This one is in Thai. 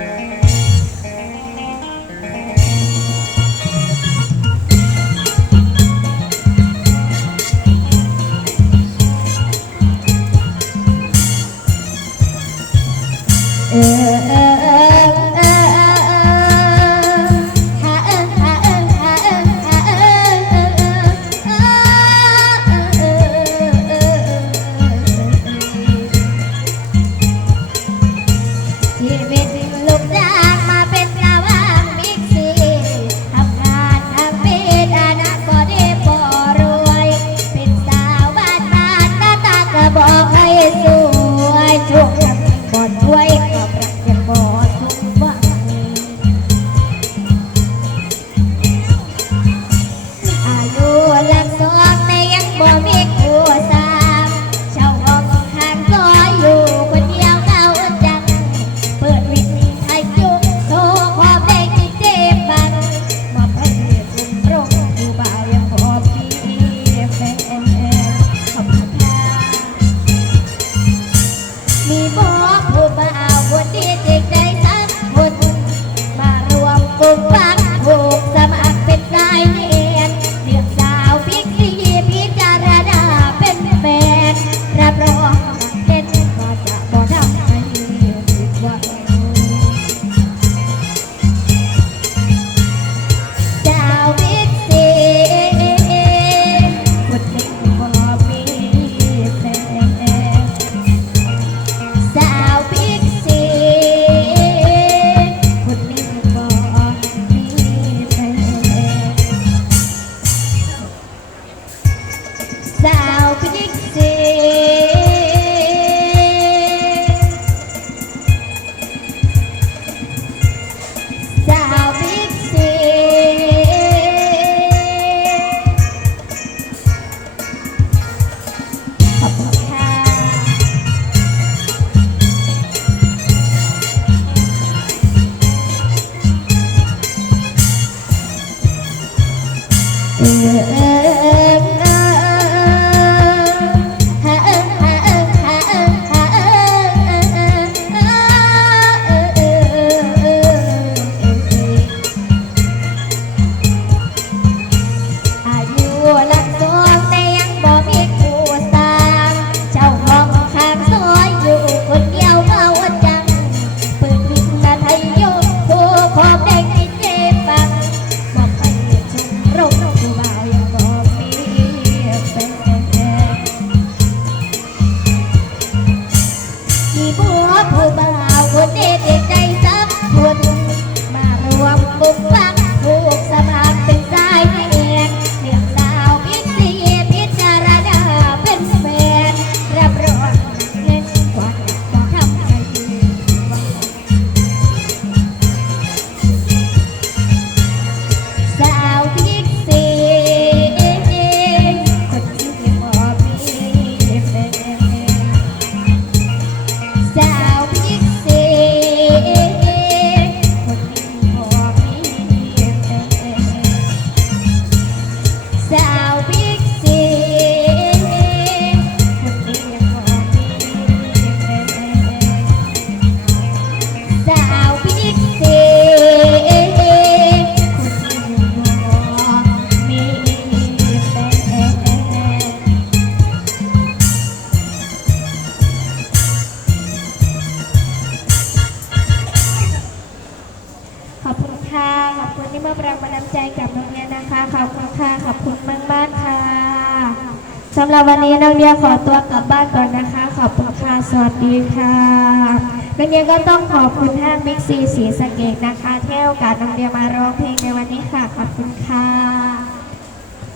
เออ อบคุณที่มอบแรงบันดาลใจกับน้องเนียนะคะขอบคุณค่ะขอบคุณมากมากค่ะสำหรับวันนี้น้องเดียขอตัวกลับบ้านก่อนนะคะ ขอบคุณค่ะสวัสดีค่ะน้องเนียก็ต้องขอบคุณห้างบิ๊กซีสีสะเกตนะคะที่ให้โอกาสน้องเดียมาร้องเพลงในวันนี้ค่ะ ขอบคุณค่ะ